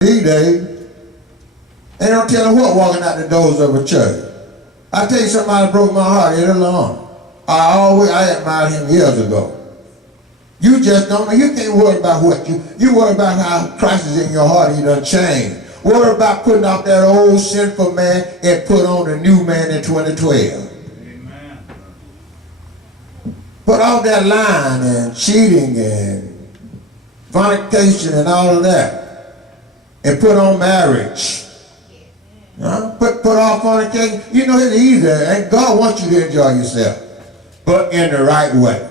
these days, they don't tell them what walking out the doors of a church. I tell you, somebody broke my heart here alone. I admired him years ago. You just don't know. You can't worry about what you worry about how Christ is in your heart. He done changed. Worry about putting off that old sinful man and put on the new man in 2012. Amen. Put off that lying and cheating and fornication and all of that, and put on marriage. Put off fornication. You know it's easy, and God wants you to enjoy yourself, but in the right way.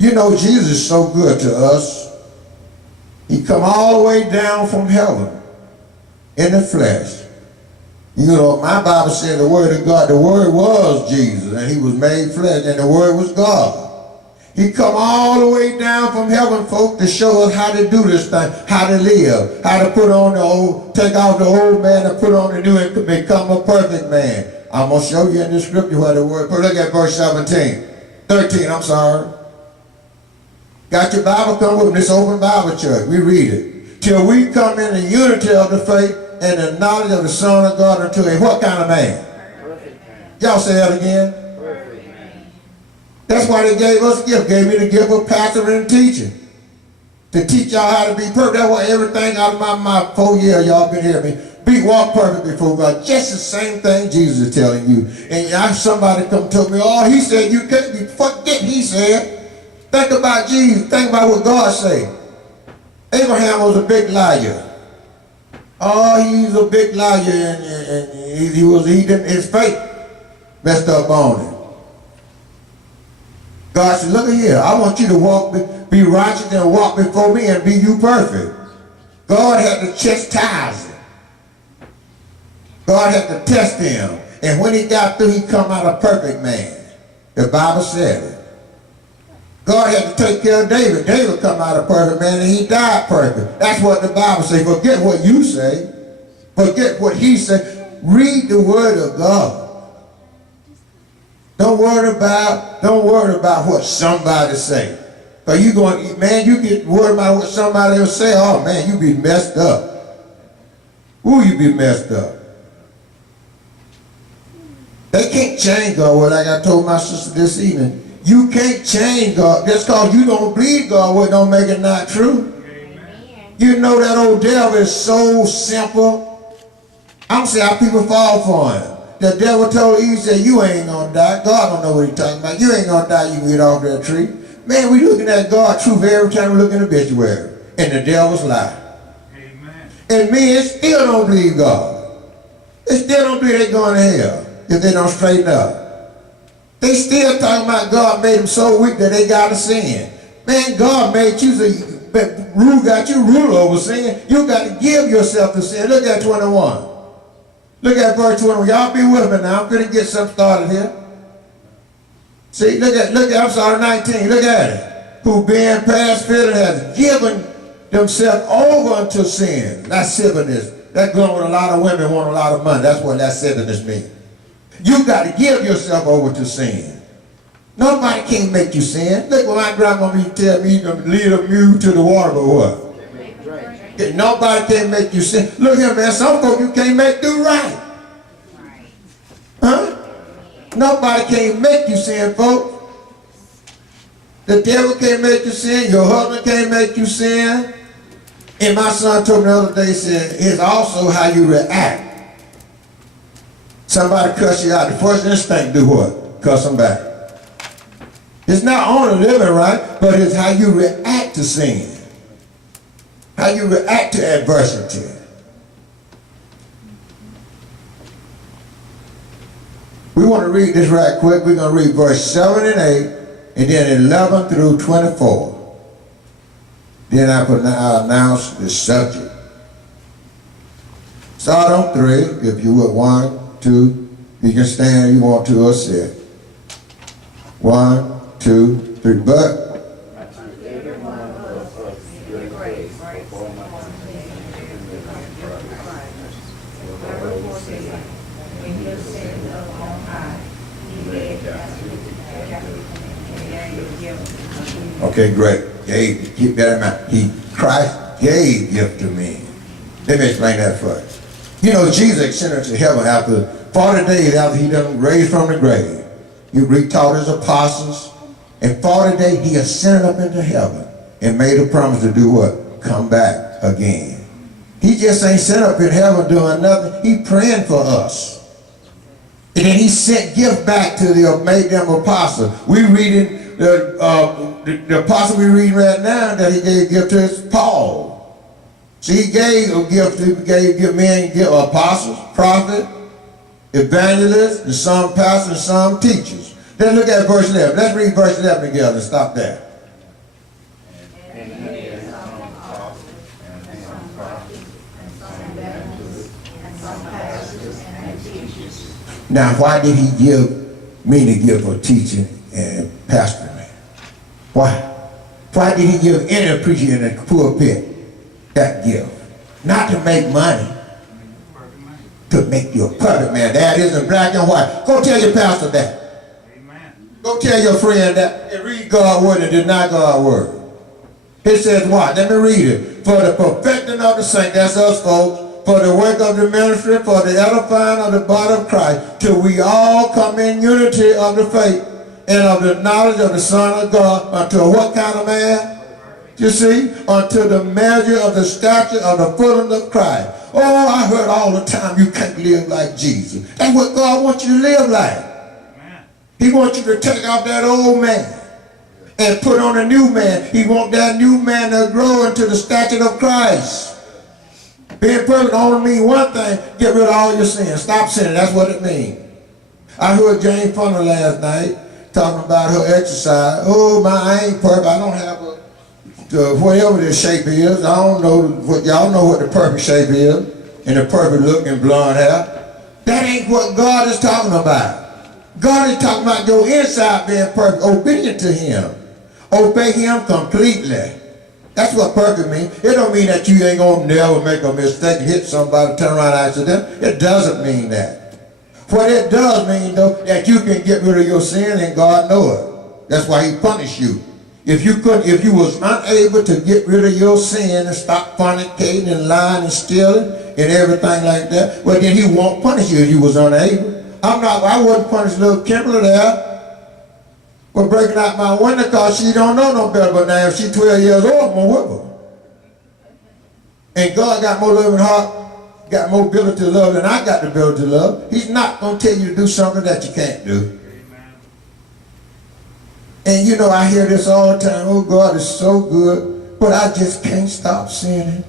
You know, Jesus is so good to us. He come all the way down from heaven in the flesh. You know, my Bible said the Word of God, the Word was Jesus, and he was made flesh, and the Word was God. He come all the way down from heaven, folks, to show us how to do this thing, how to live, how to put on the old, take off the old man and put on the new and become a perfect man. I'm going to show you in the scripture where the word, look at verse 13, I'm sorry. Got your Bible? Come with me. This open Bible church. We read it. Till we come in the unity of the faith and the knowledge of the Son of God unto a what kind of man? Perfect man. Y'all say that again. Perfect man. That's why they gave us a gift. Gave me the gift of pastoring and teaching. To teach y'all how to be perfect. That's why everything out of my mouth 4 years y'all been hearing me. Walk perfect before God. Just the same thing Jesus is telling you. And somebody come to me, oh, he said you can't be, forget he said. Think about Jesus. Think about what God said. Abraham was a big liar. Oh, he's a big liar, and his faith messed up on him. God said, look at here. I want you to walk, be righteous and walk before me and be you perfect. God had to chastise him. God had to test him. And when he got through, he come out a perfect man. The Bible said it. God had to take care of David. David come out a perfect man and he died perfect. That's what the Bible says. Forget what you say. Forget what he said. Read the word of God. Don't worry about what somebody say. Because you get worried about what somebody will say, oh man, you be messed up. Ooh, you be messed up. They can't change God. Well, like I told my sister this evening, you can't change God. Just because you don't believe God, well, don't make it not true. Amen. You know that old devil is so simple. I'm saying how people fall for him. The devil told Eve, said, you ain't going to die. God don't know what he's talking about. You ain't going to die. You can get off that tree. Man, we looking at God's truth every time we look in the obituary. And the devil's lie. Amen. And men still don't believe God. They still don't believe they're going to hell if they don't straighten up. They still talking about God made them so weak that they got to sin. Man, God made you, got you rule over sin. You got to give yourself to sin. Look at 21. Look at verse 21. Y'all be with me now. I'm going to get something started here. See, look at, I'm sorry, 19. Look at it. Who being past feeling has given themselves over unto sin. Lasciviousness. That going with a lot of women want a lot of money. That's what lasciviousness means. You got to give yourself over to sin. Nobody can make you sin. Look what my grandma used to tell me, you can lead a mule to the water, but what? Nobody can make you sin. Look here, man, some folk you can't make do right. Huh? Nobody can make you sin, folks. The devil can't make you sin. Your husband can't make you sin. And my son told me the other day, said, it's also how you react. Somebody cuss you out. The first instinct do what? Cuss them back. It's not only living right, but it's how you react to sin. How you react to adversity. We want to read this right quick. We're going to read verse 7 and 8, and then 11 through 24. Then I announce the subject. Start on 3, if you would. 1, 2, you can stand if you want to or sit. 1, 2, 3, but Okay, great. Gave, keep that in mind. Christ gave gift to men. Let me explain that first. You know, Jesus ascended to heaven after 40 days after he done raised from the grave. He retaught his apostles. In 40 days, he ascended up into heaven and made a promise to do what? Come back again. He just ain't sitting up in heaven doing nothing. He praying for us. And then he sent gift back to made them apostles. We reading the apostle we reading right now that he gave gift to is Paul. So he gave a gift. He gave men apostles, prophets, evangelists, and some pastors, and some teachers. Let's look at verse 11. Let's read verse 11 together and stop there. Now, why did he give me the gift of teaching and pastoring? Why? Why did he give any preacher in the pulpit that gift? Not to make money, to make you a perfect man. That isn't black and white. Go tell your pastor that. Amen. Go tell your friend that and read God's word and deny God's word. It says what? Let me read it. For the perfecting of the saints, that's us folks, for the work of the ministry, for the edifying of the body of Christ, till we all come in unity of the faith and of the knowledge of the Son of God, unto what kind of man? You see? Unto the measure of the stature of the fullness of Christ. Oh, I heard all the time you can't live like Jesus. That's what God wants you to live like. He wants you to take off that old man and put on a new man. He wants that new man to grow into the stature of Christ. Being perfect only means one thing: get rid of all your sins. Stop sinning. That's what it means. I heard Jane Fonda last night talking about her exercise. Oh, I ain't perfect. I don't have whatever the shape is. I don't know what y'all know what the perfect shape is, and the perfect look and blonde hair. That ain't what God is talking about. God is talking about your inside being perfect, obedient to Him. Obey Him completely. That's what perfect means. It don't mean that you ain't gonna never make a mistake and hit somebody, turn around and accident. It doesn't mean that. What it does mean, though, that you can get rid of your sin and God know it. That's why He punished you. If you was unable to get rid of your sin and stop fornicating and lying and stealing and everything like that, well, then He won't punish you if you was unable. I wouldn't punish little Kimberly there for breaking out my window because she don't know no better. But now if she's 12 years old, I'm going to whip her. And God got more loving heart, got more ability to love than I got the ability to love. He's not going to tell you to do something that you can't do. And you know, I hear this all the time: oh, God is so good, but I just can't stop sinning.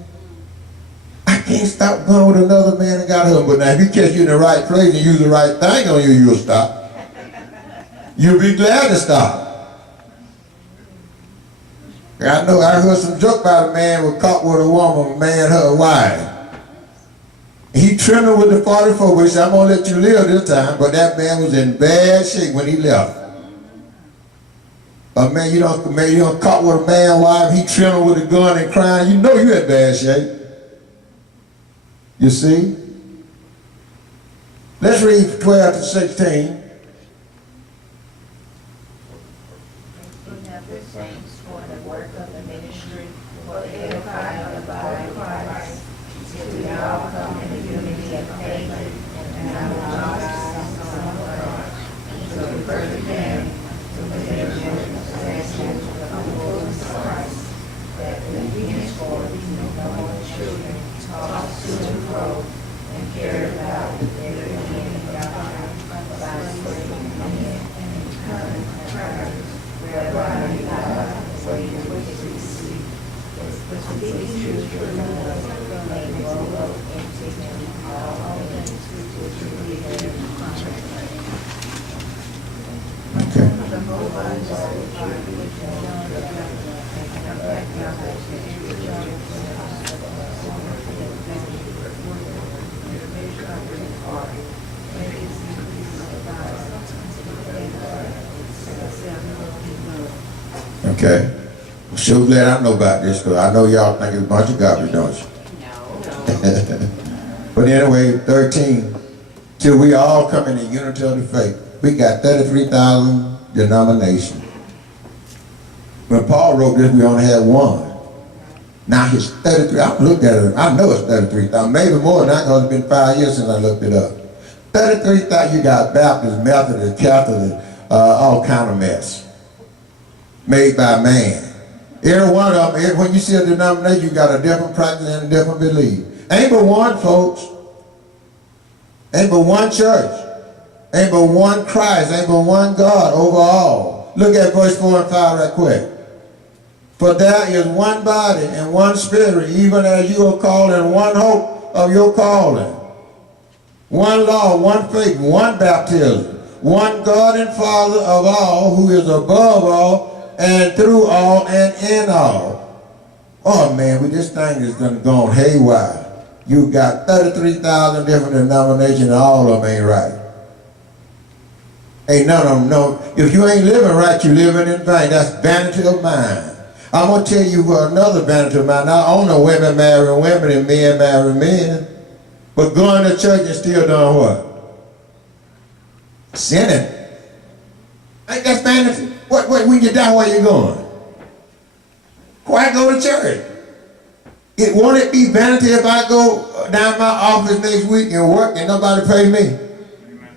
I can't stop going with another man and got him. But now if He catch you in the right place and use the right thing on you, you'll stop. You'll be glad to stop. I know I heard some joke about a man was caught with a woman, a man, her wife. He trimmed her with the 44, but he said, I'm going to let you live this time. But that man was in bad shape when he left. A man, you don't caught with a man, wife, he trimmed her with a gun and crying, you know you in bad shape. You see? Let's read 12 to 16. For the work of the ministry, for the edifying of the body of Christ, till we all come in the unity of faith and have the knowledge of the Son of God, to the perfect man, to the measure of the stature of the fullness of Christ, that we henceforth be known children, taught to and fro, and carried about with every man of God, by the Spirit of men and current prayers, whereby we God, waiting which we see, which these truths love, may grow up into Him all things which we live in contract. Okay. The whole body is sanctified with the Son of God, and come back now to every job Okay. I'm sure glad I know about this, because I know y'all think it's a bunch of garbage, don't you? No. But anyway, 13, till we all come in the unity of the faith. We got 33,000 denominations. When Paul wrote this, we only had one. Now he's 33. I looked at it. I know it's 33,000. Maybe more than that because it's been 5 years since I looked it up. 33,000. You got Baptist, Methodist, Catholic, all kind of mess made by man. Every one of them, when you see a denomination, you got a different practice and a different belief. Ain't but one, folks. Ain't but one church. Ain't but one Christ. Ain't but one God over all. Look at verse 4 and 5 right quick. For there is one body and one spirit, even as you are called in one hope of your calling. One law, one faith, one baptism, one God and Father of all, who is above all, and through all, and in all. Oh man, this thing is going to go on haywire. You got 33,000 different denominations, and all of them ain't right. Ain't none of them, no. If you ain't living right, you living in vain. That's vanity of mind. I'm going to tell you what another vanity of mine. Not only women marrying women and men marrying men, but going to church and still doing what? Sinning. Ain't that vanity? What, when you die, where you going? Why go to church? Won't it be vanity if I go down my office next week and work and nobody pay me? Amen.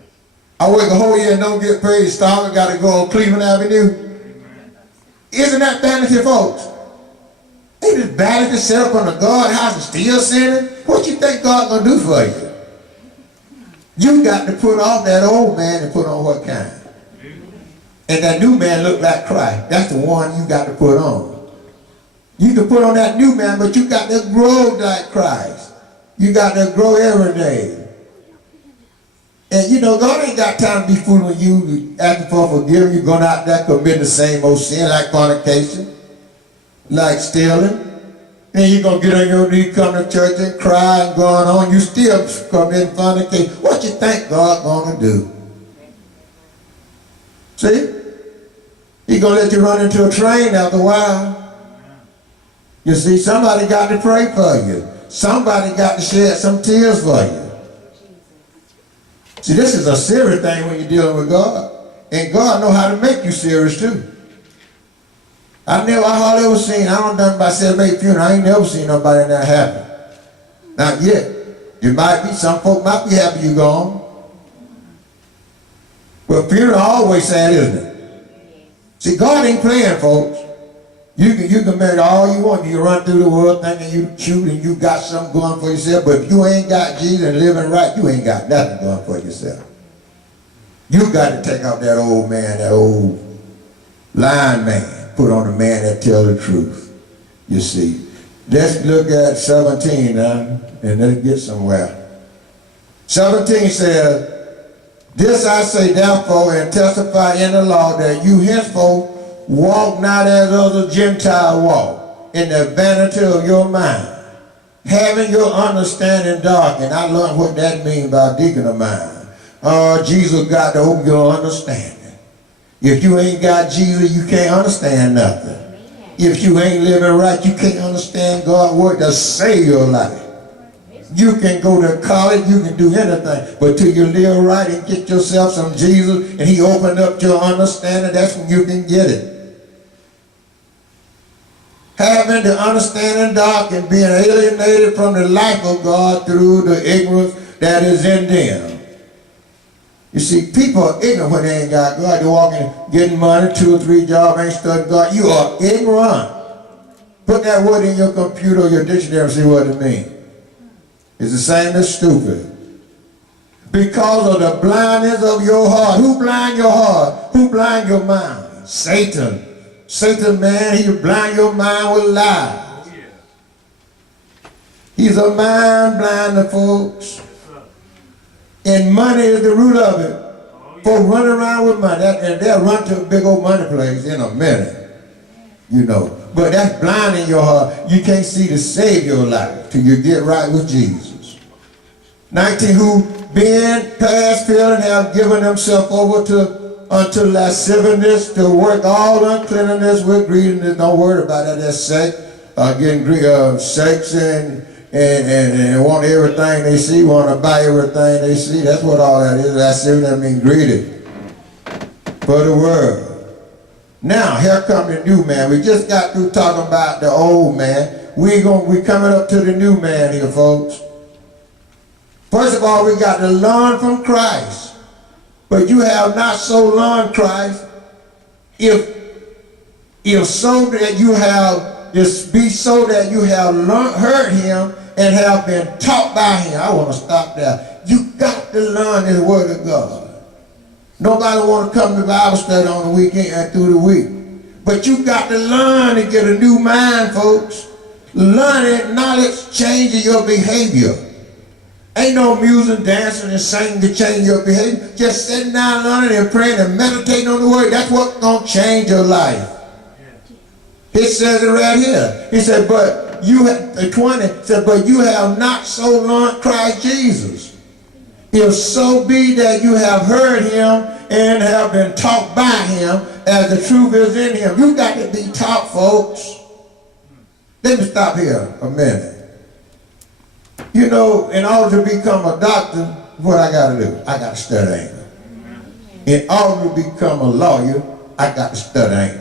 I work a whole year and don't get paid. Starving, got to go on Cleveland Avenue. Isn't that vanity, folks? Ain't it vanity to set up on the God's house and still sinning? What you think God gonna do for you? You got to put off that old man and put on what kind? And that new man look like Christ. That's the one you got to put on. You can put on that new man, but you got to grow like Christ. You got to grow every day. And you know, God ain't got time to be fooling you, asking for forgiveness. You're going out there committing the same old sin like fornication, like stealing. And you're going to get on your knees, come to church and cry and going on. You still committing fornication. What you think God going to do? See? He's going to let you run into a train after a while. You see, somebody got to pray for you. Somebody got to shed some tears for you. See, this is a serious thing when you're dealing with God. And God knows how to make you serious too. I hardly ever seen, I don't done about 7, 8 funerals. I ain't never seen nobody that happy. Not yet. It might be, some folk might be happy you gone. But funeral always sad, isn't it? See, God ain't playing, folks. You can marry all you want. You can run through the world thinking you cute and you got something going for yourself. But if you ain't got Jesus and living right, you ain't got nothing going for yourself. You got to take off that old man, that old lying man. Put on a man that tell the truth. You see. Let's look at 17 now, and let's get somewhere. 17 says, this I say therefore and testify in the law that you henceforth walk not as other Gentiles walk, in the vanity of your mind, having your understanding darkened. I learned what that means by a deacon of mine. Jesus got to open your understanding. If you ain't got Jesus, you can't understand nothing. If you ain't living right, you can't understand God's word to save your life. You can go to college, you can do anything, but till you live right and get yourself some Jesus and he opened up your understanding, that's when you can get it. Having the understanding dark and being alienated from the life of God through the ignorance that is in them. You see, people are ignorant when they ain't got God. They're walking, getting money, 2 or 3 jobs, ain't studying God. You are ignorant. Put that word in your computer or your dictionary and see what it means. It's the same as stupid. Because of the blindness of your heart. Who blind your heart? Who blind your mind? Satan. Satan, man, he blind your mind with lies. He's a mind blinder, folks. And money is the root of it. Folks run around with money, and they'll run to a big old money place in a minute. You know. But that's blinding your heart. You can't see to save your life till you get right with Jesus. 19, who being past feeling have given themselves over unto lasciviousness, to work all uncleanness with greediness. Don't worry about that. That's sex. Getting sex and want everything they see, want to buy everything they see. That's what all that is. Lascivious, that means greedy for the world. Now, here come the new man. We just got through talking about the old man. We coming up to the new man here, folks. First of all, we got to learn from Christ. But you have not so learned Christ, if so that you have, just be so that you have heard him and have been taught by him. I want to stop there. You got to learn his word of God. Nobody want to come to Bible study on the weekend and through the week. But you got to learn and get a new mind, folks. Learning, knowledge, changing your behavior. Ain't no music, dancing, and singing to change your behavior. Just sitting down, learning and praying and meditating on the word. That's what's going to change your life. It says it right here. He said, but you have, 20, said, but you have not so learned Christ Jesus. If so be that you have heard him and have been taught by him as the truth is in him. You got to be taught, folks. Let me stop here a minute. You know, in order to become a doctor, what I got to do? I got to study English. In order to become a lawyer, I got to study English.